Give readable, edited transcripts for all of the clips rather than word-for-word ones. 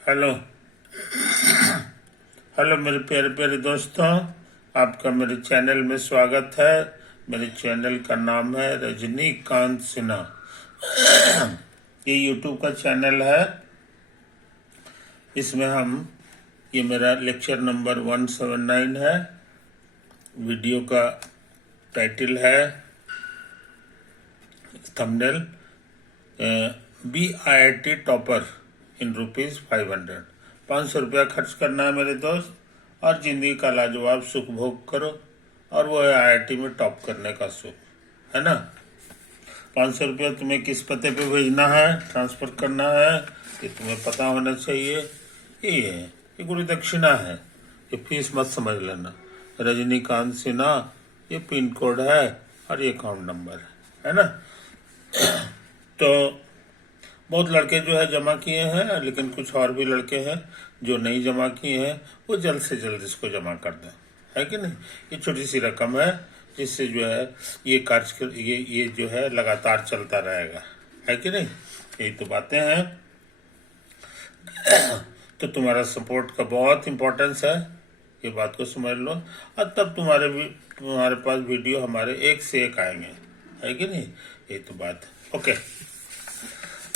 Hello. Hello मेरे प्यारे प्यारे दोस्तों, आपका मेरे चैनल में स्वागत है। मेरे चैनल का नाम है रजनीकांत सिन्हा। ये यूट्यूब का चैनल है। इसमें ये मेरा लेक्चर नंबर 179 है। वीडियो का टाइटल है, थंबनेल, BIT टॉपर इन ₹500। 500 रुपया खर्च करना है मेरे दोस्त, और जिंदगी का लाजवाब सुख भोग करो। और वो है IIT में टॉप करने का सुख, है ना। 500 रुपया तुम्हें किस पते पे भेजना है, ट्रांसफर करना है, ये तुम्हें पता होना चाहिए। ये गुरु दक्षिणा है। ये फीस मत समझ लेना। रजनीकांत सिन्हा ये पिन कोड है और ये अकाउंट नंबर है ना। तो बहुत लड़के जो है जमा किए हैं, लेकिन कुछ और भी लड़के हैं जो नहीं जमा किए हैं। वो जल्द से जल्द इसको जमा कर दें, है कि नहीं। ये छोटी सी रकम है, जिससे जो है ये ये जो है लगातार चलता रहेगा, है कि नहीं। यही तो बातें हैं। तो तुम्हारा सपोर्ट का बहुत इम्पोर्टेंस है, ये बात को समझ लो। और तब तुम्हारे पास वीडियो हमारे एक से एक आएंगे, है कि नहीं। यही तो बात है। ओके,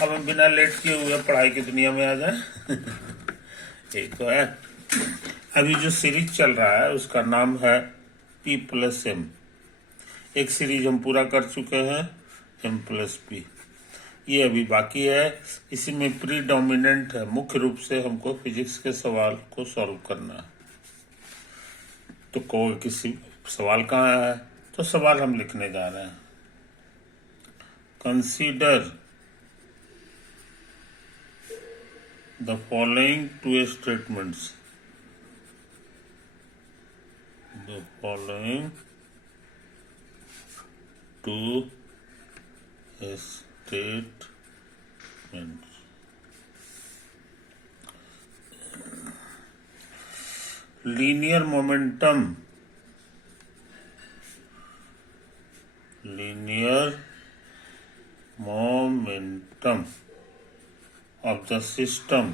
अब हम बिना लेट किए हुए पढ़ाई की दुनिया में आ जाए। यही तो है। अभी जो सीरीज चल रहा है उसका नाम है P+M। एक सीरीज हम पूरा कर चुके हैं, M+P। ये अभी बाकी है। इसी में प्रीडोमिनेंट है, मुख्य रूप से हमको फिजिक्स के सवाल को सॉल्व करना है। तो कोई किसी सवाल कहाँ है, तो सवाल हम लिखने जा रहे हैं। Consider the following two statements. The following two statements. Linear momentum of the system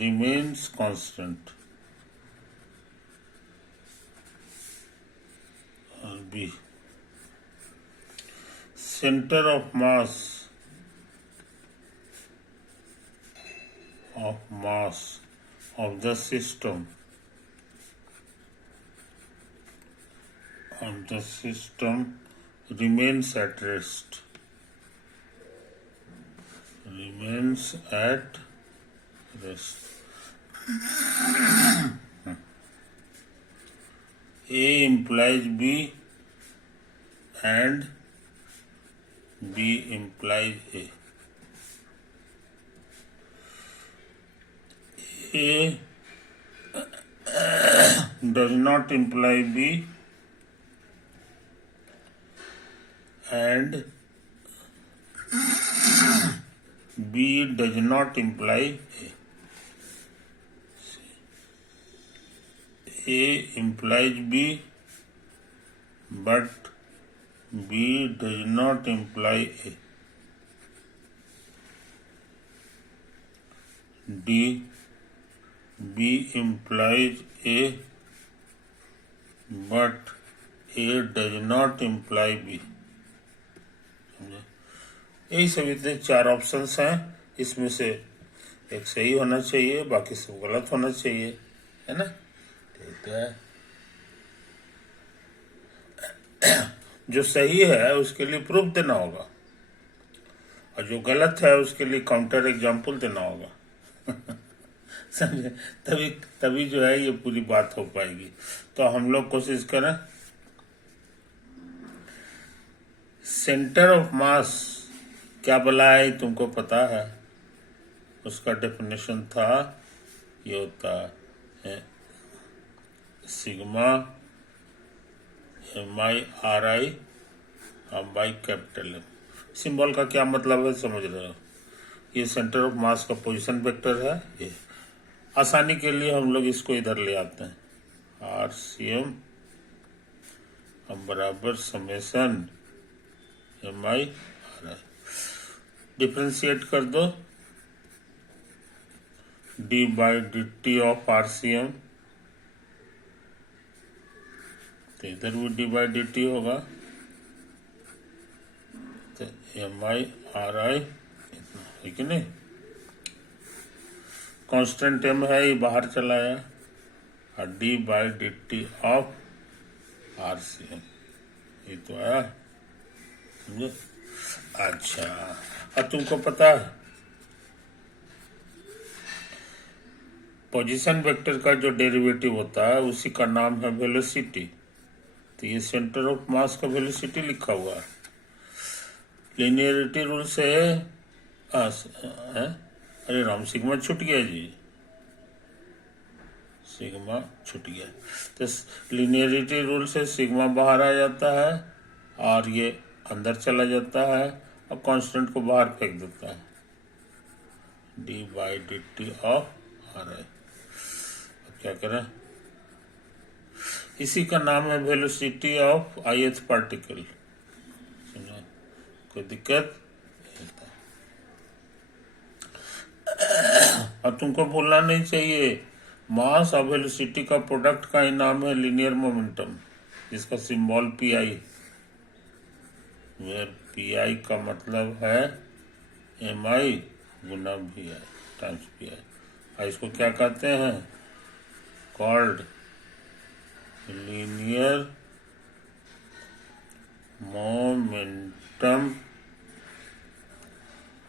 remains constant. B. Center of mass of the system remains at rest. A implies B and B implies A. A does not imply B and B does not imply A. A implies B, but B does not imply A. D. B implies A, but A does not imply B. यही सभी इतने 4 options हैं। इसमें से एक सही होना चाहिए, बाकी सब गलत होना चाहिए, है ना। तो है जो सही है उसके लिए प्रूफ देना होगा, और जो गलत है उसके लिए काउंटर एग्जाम्पल देना होगा। समझे। तभी जो है ये पूरी बात हो पाएगी। तो हम लोग कोशिश करें। सेंटर ऑफ मास क्या भला है, तुमको पता है। उसका डेफिनेशन था, ये होता है sigma MI/RI by capital M। Symbol का क्या मतलब है समझ रहे हो। ये सेंटर ऑफ मास का पोजीशन वेक्टर है। ये आसानी के लिए हम लोग इसको इधर ले आते हैं। RCM हम बराबर summation m i r i. Differentiate कर दो, d by d t of r c m, तो इधर भी डी बाई डी टी होगा, तो एम आई आर आई इतना है कि नहीं। कांस्टेंट एम है, ये बाहर चला आया, और d by d t of r c m, ये तो आया, समझे। अच्छा, अब तुमको पता है पोजीशन वेक्टर का जो डेरिवेटिव होता है उसी का नाम है वेलोसिटी। तो ये सेंटर ऑफ मास का वेलोसिटी लिखा हुआ है। लिनियरिटी रूल से अरे राम, सिग्मा छूट गया जी, सिग्मा छूट गया। तो लिनियरिटी रूल से सिग्मा बाहर आ जाता है और ये अंदर चला जाता है और कांस्टेंट को बाहर फेंक देता है, D by d t of are आई। क्या करें, इसी का नाम है वेलोसिटी ऑफ ith पार्टिकल। समझा, कोई दिक्कत। और तुमको भूलना नहीं चाहिए, मास और वेलोसिटी का प्रोडक्ट का ही नाम है लीनियर मोमेंटम, जिसका symbol p i, where p i का मतलब है एम आई गुना v i times p i. और इसको क्या कहते हैं, called linear momentum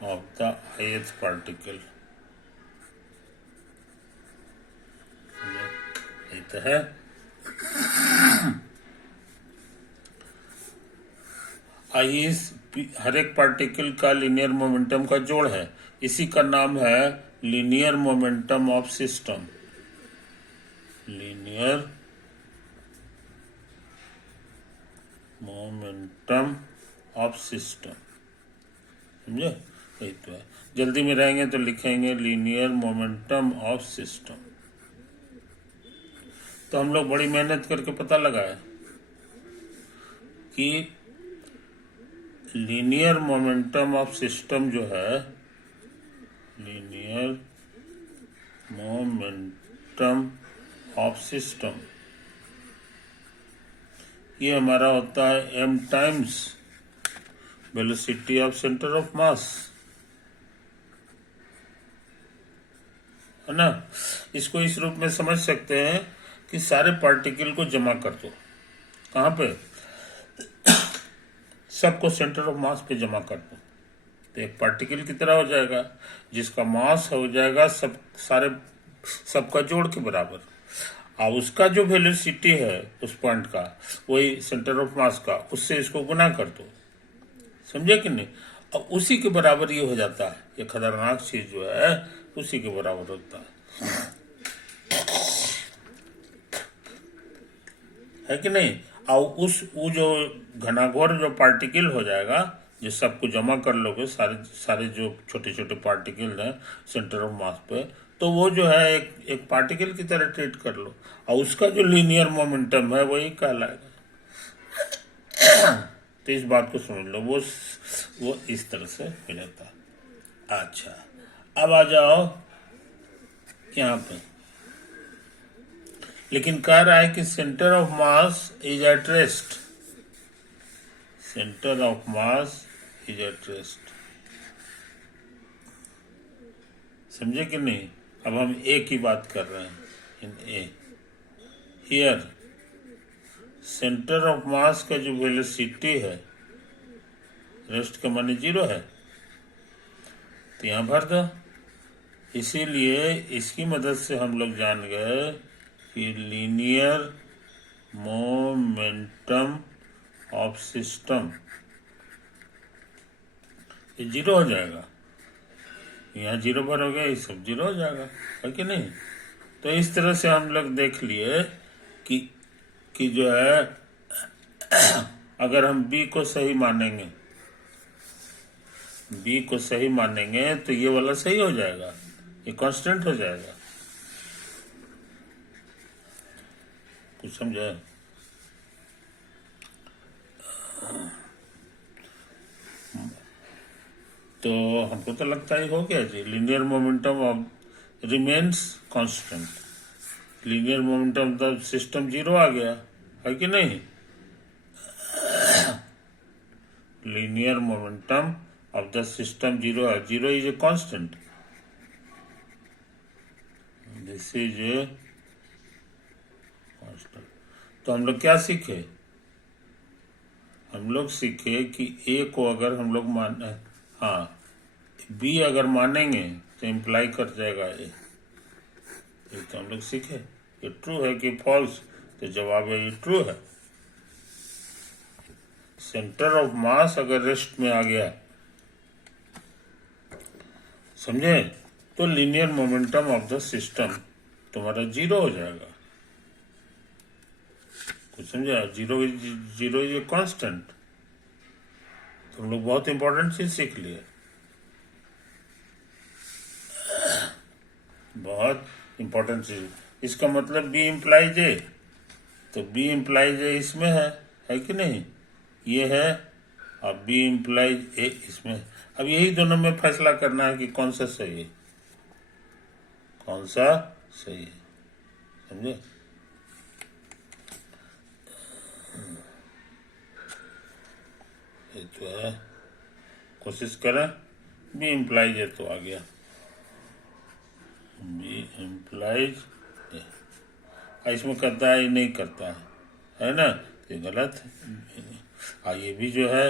of the ith particle. ये तो है। हर एक पार्टिकल का लीनियर मोमेंटम का जोड़ है, इसी का नाम है linear momentum of system. Linear momentum of system, समझे। यही तो है, जल्दी में रहेंगे तो लिखेंगे लीनियर मोमेंटम ऑफ सिस्टम। तो हम लोग बड़ी मेहनत करके पता लगाए कि लीनियर मोमेंटम ऑफ सिस्टम जो है, लीनियर मोमेंटम ऑफ सिस्टम, ये हमारा होता है m times velocity of centre of mass, है ना। इसको इस रूप में समझ सकते हैं कि सारे पार्टिकल को जमा कर दो, कहाँ पे, सबको सेंटर ऑफ मास पे जमा कर दो, तो एक पार्टिकल की तरह हो जाएगा, जिसका मास हो जाएगा सबका जोड़ के बराबर, और उसका जो वेलोसिटी है उस पॉइंट का, वही सेंटर ऑफ मास का, उससे इसको गुना कर दो, समझे कि नहीं। और उसी के बराबर ये हो जाता है, ये खतरनाक चीज जो है उसी के बराबर होता है कि नहीं। और वो जो घनाघोर जो पार्टिकल हो जाएगा, जो सबको जमा कर लोगे, सारे जो छोटे छोटे पार्टिकल हैं सेंटर ऑफ मास पे, तो वो जो है एक पार्टिकल की तरह ट्रीट कर लो, और उसका जो लीनियर मोमेंटम है वही कहलाएगा। तो इस बात को समझ लो, वो इस तरह से हो जाता है। अच्छा, अब आ जाओ यहाँ पे, लेकिन कह रहा है कि centre of mass is at rest, centre of mass is at rest, समझे कि नहीं। अब हम ए की बात कर रहे हैं, इन ए हियर सेंटर ऑफ मास का जो वेलोसिटी है, रेस्ट का माने 0 है, तो यहां भर दो। इसीलिए इसकी मदद से हम लोग जान गए कि लीनियर मोमेंटम ऑफ सिस्टम ये 0 हो जाएगा, यहाँ 0 भरोगे ये सब 0 हो जाएगा, है कि नहीं। तो इस तरह से हम लोग देख लिए कि जो है अगर हम b को सही मानेंगे, b को सही मानेंगे तो ये वाला सही हो जाएगा, ये कांस्टेंट हो जाएगा, कुछ समझे। तो हमको तो लगता ही हो गया जी, linear momentum of remains constant, linear momentum of the system zero आ गया, है कि नहीं? Linear momentum of the system zero है, zero is a constant, this is a constant. तो हम लोग क्या सीखे? हम लोग सीखे कि ए को अगर हम लोग मान, हाँ, बी अगर मानेंगे तो इम्प्लाई कर जाएगा ए, ये तो हम लोग सीखे। ये ट्रू है कि फॉल्स? तो जवाब है ये ट्रू है। सेंटर ऑफ मास अगर रेस्ट में आ गया, समझे, तो linear momentum of the system तुम्हारा जीरो हो जाएगा। कुछ समझा? Zero is a constant. तुम लोग बहुत इंपॉर्टेंट चीज सीख लिए, बहुत इंपॉर्टेंट चीज। इसका मतलब बी इम्प्लाइज ए, तो बी इम्प्लाइज ए इसमें है कि नहीं? ये है, अब बी इम्प्लाइज ए इसमें। अब यही दोनों में फैसला करना है कि कौन सा सही है, कौन सा सही है, समझे? ये तो है, कोशिश करें। बी इम्प्लाइज है तो आ गया, बी इम्प्लाइज ए। इसमें करता है, ये नहीं करता है ना? तो गलत है। ये भी जो है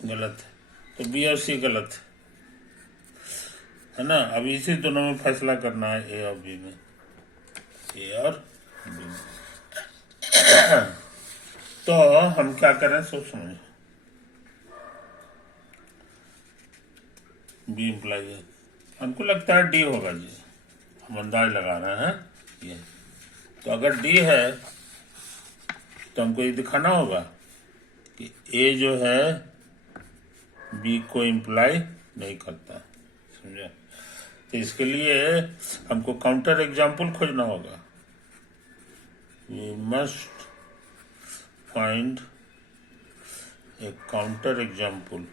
गलत है, तो बी और सी गलत है ना? अब इसी दोनों में फैसला करना है, ए और बी में, ए और बी में। तो हम क्या करें, सोच समझ। बी इम्प्लाई है, हमको लगता है डी होगा जी, हम अंदाज लगा रहे हैं ये। तो अगर डी है तो हमको ये दिखाना होगा कि ए जो है बी को इम्प्लाई नहीं करता, समझे? तो इसके लिए हमको काउंटर एग्जाम्पल खोजना होगा। We must find a counter example,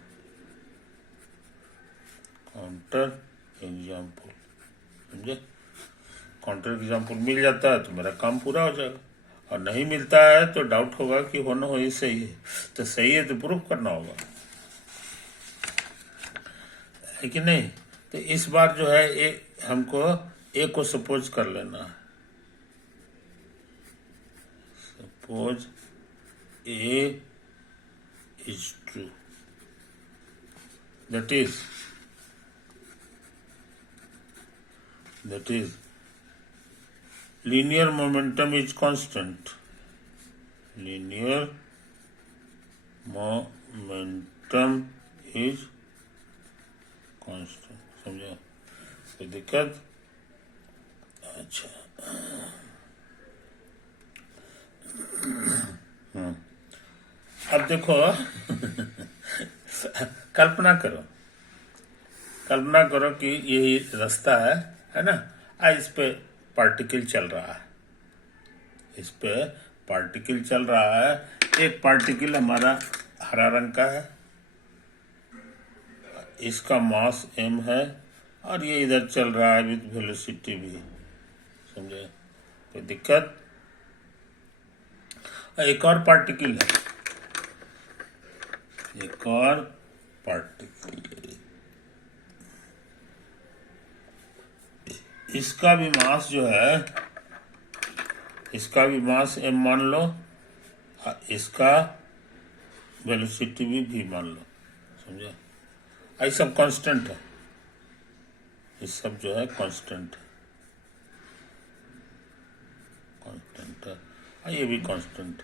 counter example, समझे? काउंटर एग्जाम्पल मिल जाता है तो मेरा काम पूरा हो जाएगा, और नहीं मिलता है तो डाउट होगा कि होना हो ये सही है, तो सही है तो प्रूफ करना होगा, है कि नहीं? तो इस बार जो है हमको ए को सपोज कर लेना है। Suppose A is true, that is linear momentum is constant, linear momentum is constant, समझा? कोई दिक्कत? अच्छा, अब देखो कल्पना करो, कल्पना करो कि यही रास्ता है ना? इस पे पार्टिकल चल रहा है, इस पे पार्टिकल चल रहा है। एक पार्टिकल हमारा हरा रंग का है, इसका मास m है, और ये इधर चल रहा है विद वेलोसिटी भी, समझे? कोई दिक्कत? एक और पार्टिकल है, एक और पार्टिकल, इसका भी मास जो है, इसका भी मास m मान लो, इसका वेलोसिटी भी मान लो, समझे? ये सब कांस्टेंट है, ये सब जो है कांस्टेंट है, कांस्टेंट है, ये भी कांस्टेंट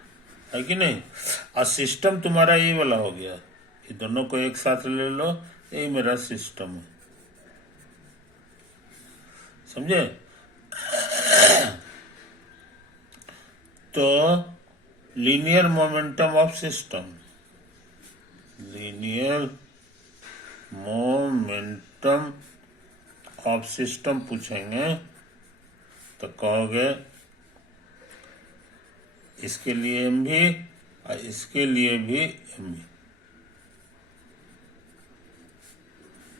है कि नहीं? और सिस्टम तुम्हारा ये वाला हो गया, ये दोनों को एक साथ ले लो, ये मेरा सिस्टम है, समझे? तो linear momentum of system, linear momentum of system पूछेंगे तो कहोगे इसके लिए एम भी और इसके लिए भी एम भी,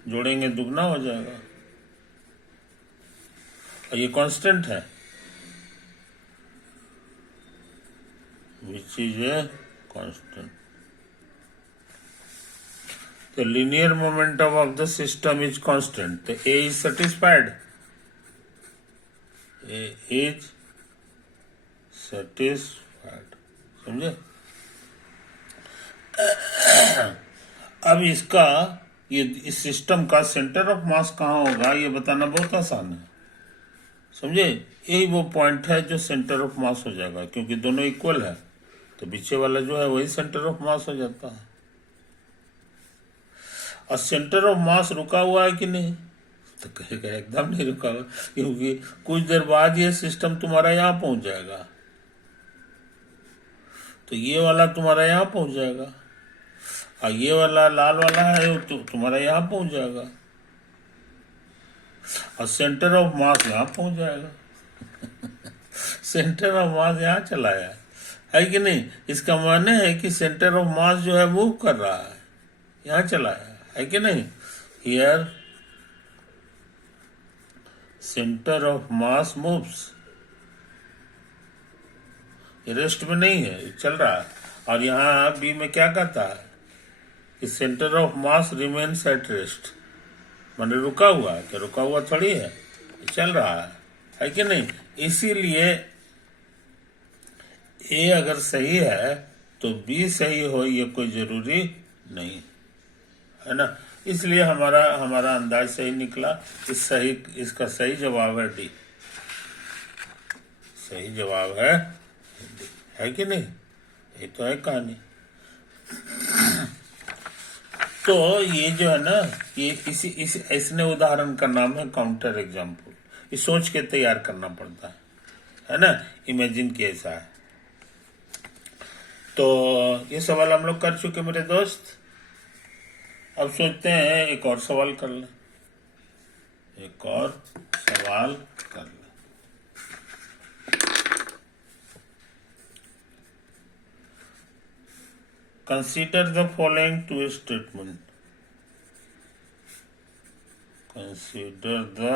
जोड़ेंगे दुगना हो जाएगा, और ये कांस्टेंट है, विच इज ए कांस्टेंट। तो linear momentum of the system is constant, तो A is satisfied, A is satisfied, समझे। अब इसका ये इस सिस्टम का सेंटर ऑफ मास कहाँ होगा ये बताना बहुत आसान है, समझे। यही वो पॉइंट है जो सेंटर ऑफ मास हो जाएगा, क्योंकि दोनों इक्वल है तो पीछे वाला जो है वही सेंटर ऑफ मास हो जाता है। और सेंटर ऑफ मास रुका हुआ है कि नहीं, तो कहेगा एकदम नहीं रुका हुआ, क्योंकि कुछ देर बाद ये सिस्टम तुम्हारा यहाँ पहुंच जाएगा, तो ये वाला तुम्हारा यहाँ पहुंच जाएगा, और ये वाला लाल वाला है वो तुम्हारा यहाँ पहुंच जाएगा, और सेंटर ऑफ मास यहाँ पहुंच जाएगा। सेंटर ऑफ मास यहाँ चला है कि नहीं। इसका माने है कि सेंटर ऑफ मास जो है मूव कर रहा है, यहाँ चला है कि नहीं। Here centre of mass moves, rest में नहीं है, चल रहा है। और यहाँ बी में क्या कहता है कि centre of mass remains at rest, माने रुका हुआ है, क्या रुका हुआ थोड़ी है, चल रहा है कि नहीं। इसीलिए ए अगर सही है तो बी सही हो ये कोई जरूरी नहीं है ना। इसलिए हमारा अंदाज सही निकला। इसका सही जवाब है डी, सही जवाब है कि नहीं। ये तो है कहानी। तो ये जो है ना, ये इसने उदाहरण का नाम है काउंटर एग्जाम्पल। ये सोच के तैयार करना पड़ता है ना, इमेजिन के ऐसा है। तो ये सवाल हम लोग कर चुके मेरे दोस्त। अब सोचते हैं एक और सवाल कर लें, एक और सवाल कर लें। Consider the following two statements. Consider the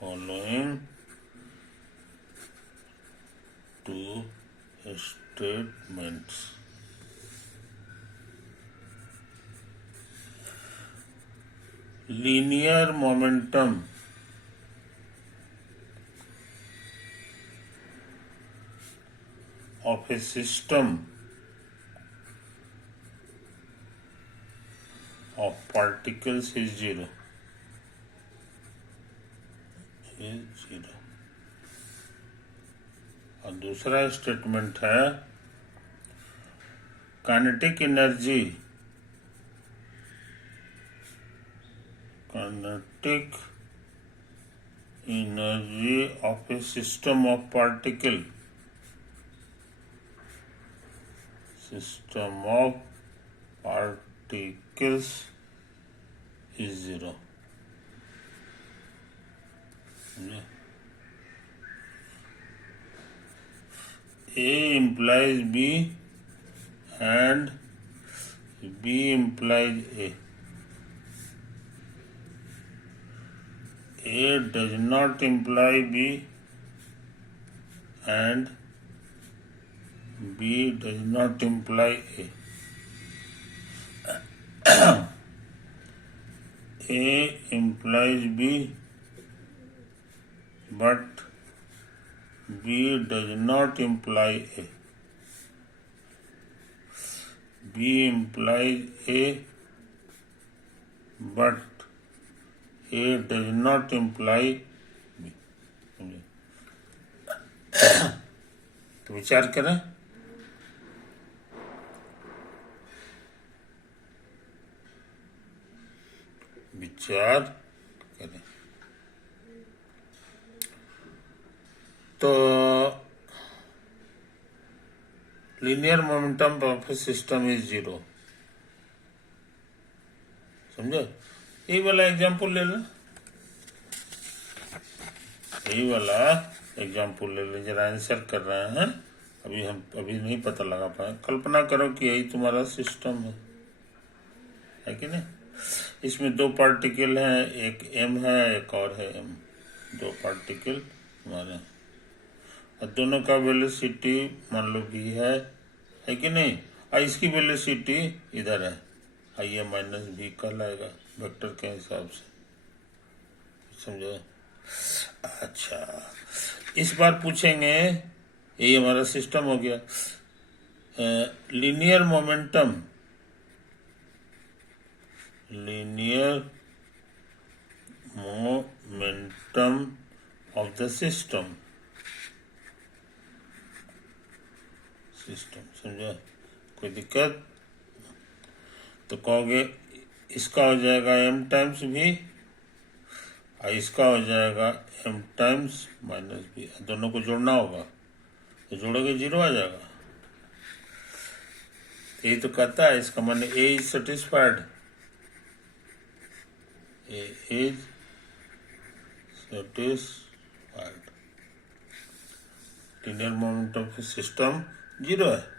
following two statements. Linear momentum of a system of particles is zero. और दूसरा स्टेटमेंट है kinetic energy of A system of particle is zero. A implies B and B implies A. A does not imply B and B does not imply A. A implies B, but B does not imply A. B implies A, but A does not imply B. तो विचार करें। विचार करें तो linear momentum of A system is zero. समझो, यही वाला example ले लो, यही वाला एग्जाम्पल ले लो। जरा आंसर कर रहे हैं, अभी नहीं पता लगा पाए। कल्पना करो कि यही तुम्हारा सिस्टम है, है कि नहीं। इसमें दो पार्टिकल हैं, एक m है एक और है m, दो पार्टिकल हमारे, और दोनों का वेलोसिटी मान लो v है कि नहीं। और इसकी वेलोसिटी इधर है, ये माइनस v कहलाएगा वेक्टर के हिसाब से, समझो। अच्छा, इस बार पूछेंगे, ये हमारा सिस्टम हो गया, linear momentum, linear momentum of the system, समझा, कोई दिक्कत। तो कहोगे इसका हो जाएगा m टाइम्स v और इसका हो जाएगा m टाइम्स माइनस v, दोनों को जोड़ना होगा, तो जोड़ोगे 0 आ जाएगा। यही तो कहता है, इसका माने a is satisfied, a is satisfied, linear moment of system 0 है।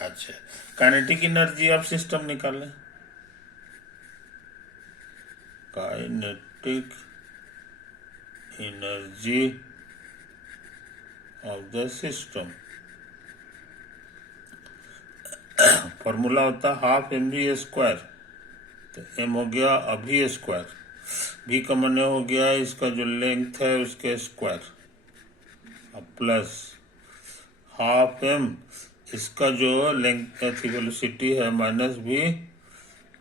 अच्छा, काइनेटिक एनर्जी ऑफ सिस्टम निकाल लें, kinetic energy of the system, formula होता है हाफ mv स्क्वायर, तो m हो गया अभी स्क्वायर, v का माने हो गया इसका जो लेंथ है उसके स्क्वायर, प्लस हाफ m इसका जो लेंथ थी वेलोसिटी है माइनस v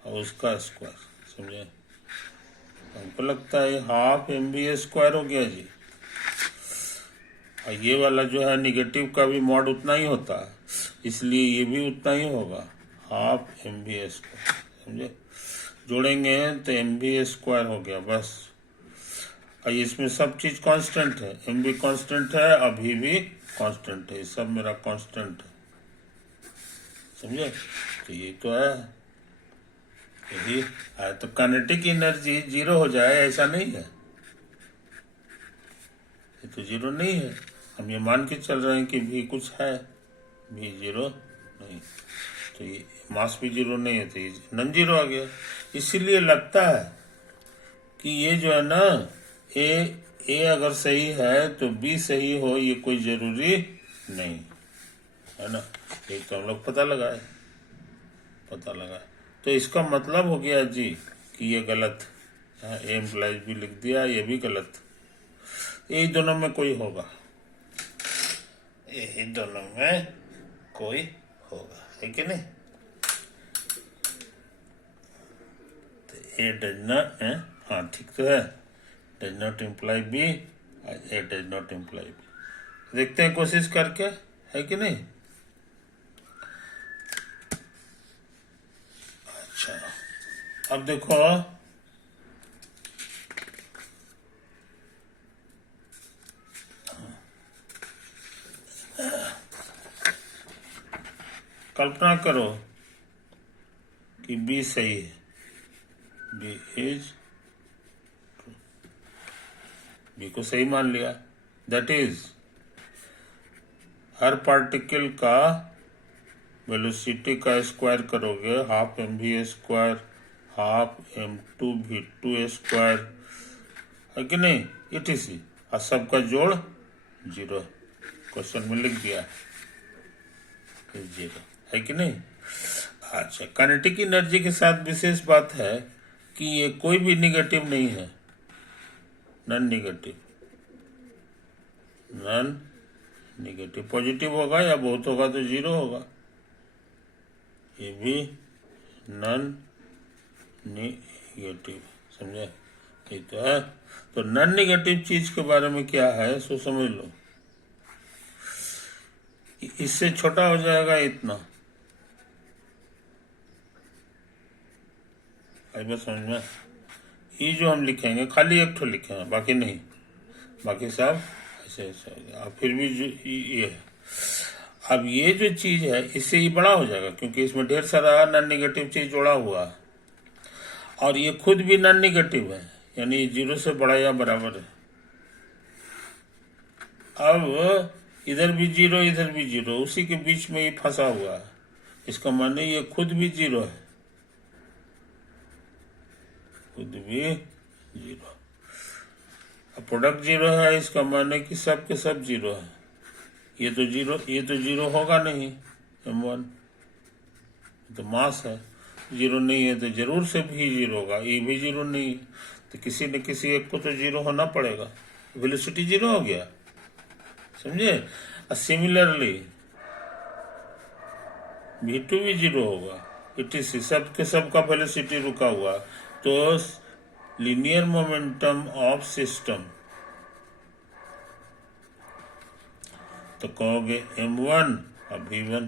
और उसका स्क्वायर, समझे। हमको लगता है हाफ mv स्क्वायर हो गया जी, और ये वाला जो है निगेटिव का भी मॉड उतना ही होता है, इसलिए ये भी उतना ही होगा, हाफ mv स्क्वायर, समझे। जोड़ेंगे तो mv स्क्वायर हो गया बस, और इसमें सब चीज कांस्टेंट है, mv कांस्टेंट है, अभी भी कांस्टेंट है, सब मेरा कांस्टेंट है, समझे। तो ये तो है, यही है। तो काइनेटिक एनर्जी 0 हो जाए ऐसा नहीं है, ये तो 0 नहीं है, हम ये मान के चल रहे हैं कि v कुछ है, v 0 नहीं, तो ये मास भी 0 नहीं है, तो ये नॉन 0 आ गया। इसीलिए लगता है कि ये जो है ना, ए अगर सही है तो बी सही हो, ये कोई जरूरी नहीं है ना, एक तो हम लोग पता लगाए। तो इसका मतलब हो गया जी कि ये गलत, ए एम्प्लाइज भी लिख दिया, ये भी गलत, यही दोनों में कोई होगा, यही दोनों में कोई होगा, है कि नहीं। तो ए डज नॉट, हाँ ठीक तो है, does not imply b, a does not imply b. देखते हैं कोशिश करके, है कि नहीं। अच्छा, अब देखो, कल्पना करो कि बी सही है, बी इज, बी को सही मान लिया, दैट इज हर पार्टिकल का वेलोसिटी का स्क्वायर करोगे, half mv square half m2v2 square, है कि नहीं, etc, और सबका जोड़ 0, क्वेश्चन में लिख दिया 0, है कि नहीं। अच्छा, काइनेटिक एनर्जी के साथ विशेष बात है कि ये कोई भी निगेटिव नहीं है, नॉन निगेटिव, पॉजिटिव होगा या बहुत होगा तो 0 होगा, ये भी नॉन निगेटिव, समझे, ये तो है। तो नॉन निगेटिव चीज के बारे में क्या है सो समझ लो, इससे छोटा हो जाएगा इतना, बस समझ में। ये जो हम लिखेंगे खाली एक ठो लिखेंगे, बाकी नहीं, बाकी सब ऐसे ऐसे हो गया, फिर भी जो ये है, अब ये जो चीज है इससे ये बड़ा हो जाएगा, क्योंकि इसमें ढेर सारा नॉन निगेटिव चीज जोड़ा हुआ है, और ये खुद भी नॉन निगेटिव है, यानी 0 से बड़ा या बराबर है। अब इधर भी 0 इधर भी 0, उसी के बीच में ये फंसा हुआ है, इसका माने ये खुद भी 0 है, खुद भी जीरो। अब प्रोडक्ट जीरो है, इसका माने कि सब के सब जीरो है। ये तो जीरो होगा नहीं, M1 तो मास है, जीरो नहीं है तो जरूर से भी जीरो होगा, ये भी जीरो नहीं है तो किसी न किसी एक को तो जीरो होना पड़ेगा, वेलोसिटी जीरो हो गया, समझे। सिमिलरली V2 भी जीरो होगा, etc सब के सब का वेलोसिटी रुका हुआ, तो लीनियर मोमेंटम ऑफ सिस्टम, तो कहोगे M1 और V1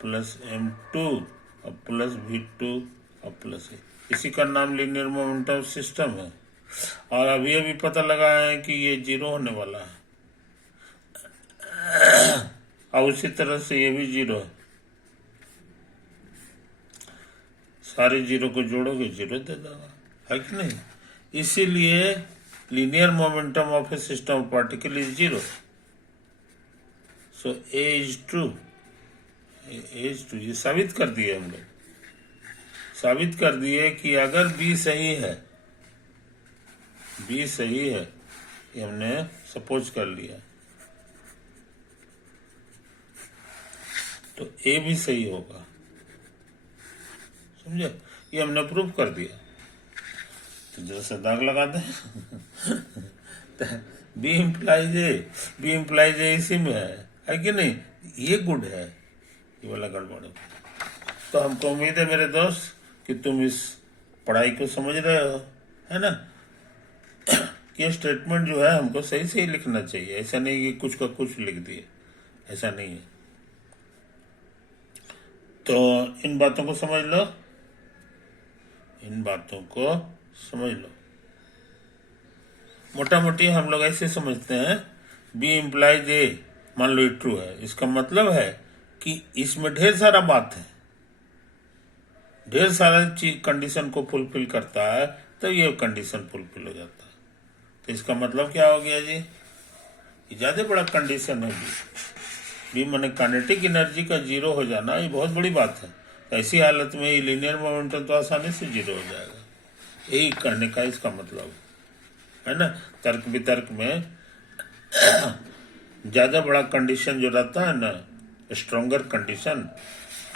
प्लस M2 और प्लस V2 और प्लस A, इसी का नाम लीनियर मोमेंटम सिस्टम है। और अभी पता लगा है कि ये जीरो होने वाला है, और उसी तरह से ये भी जीरो है, सारे जीरो को जोड़ोगे जीरो दे देगा, है कि नहीं। इसीलिए linear momentum of A system particle is zero, so A is true, ये साबित कर दिए हम लोग, साबित कर दिए कि अगर B सही है, B सही है, ये हमने सपोज कर लिया, तो A भी सही होगा, समझे, ये हमने प्रूव कर दिया। तो जैसे दाग लगा दे बी इम्प्लाइज ए इसी में है कि नहीं, ये गुड है, ये वाला गड़बड़ है। तो हमको उम्मीद है मेरे दोस्त कि तुम इस पढ़ाई को समझ रहे हो, है ना। ये स्टेटमेंट जो है हमको सही से ही लिखना चाहिए, ऐसा नहीं कि कुछ का कुछ लिख दिए, ऐसा नहीं है। तो इन बातों को समझ लो, इन बातों को समझ लो। मोटा मोटी हम लोग ऐसे समझते हैं, बी इम्प्लाइज ए, मान लो ये ट्रू है, इसका मतलब है कि इसमें ढेर सारा बात है, ढेर सारा चीज कंडीशन को फुलफिल करता है, तो ये कंडीशन फुलफिल हो जाता है। तो इसका मतलब क्या हो गया जी, ये ज्यादा बड़ा कंडीशन है बी माने काइनेटिक एनर्जी का जीरो हो जाना, ये बहुत बड़ी बात है। तो ऐसी हालत में ये लीनियर मोमेंटम तो आसानी से जीरो हो जाएगा, यही कहने का इसका मतलब है ना। तर्क वितर्क में ज्यादा बड़ा कंडीशन जो रहता है ना, स्ट्रोंगर कंडीशन,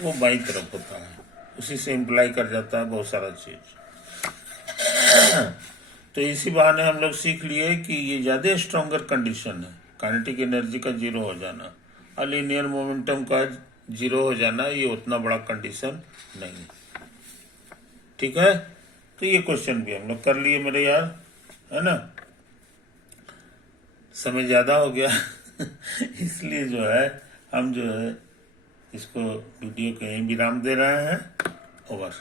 वो बाई तरफ होता है, उसी से इम्प्लाई कर जाता है बहुत सारा चीज। तो इसी बहाने हम लोग सीख लिए कि ये ज्यादा स्ट्रोंगर कंडीशन है, काइनेटिक एनर्जी का जीरो हो जाना, और लीनियर मोमेंटम का जीरो हो जाना, ये उतना बड़ा कंडीशन नहीं, ठीक है। तो ये क्वेश्चन भी हम लोग कर लिए मेरे यार, है ना। समय ज्यादा हो गया इसलिए जो है हम जो है इसको वीडियो को यहीं विराम दे रहे हैं। ओवर।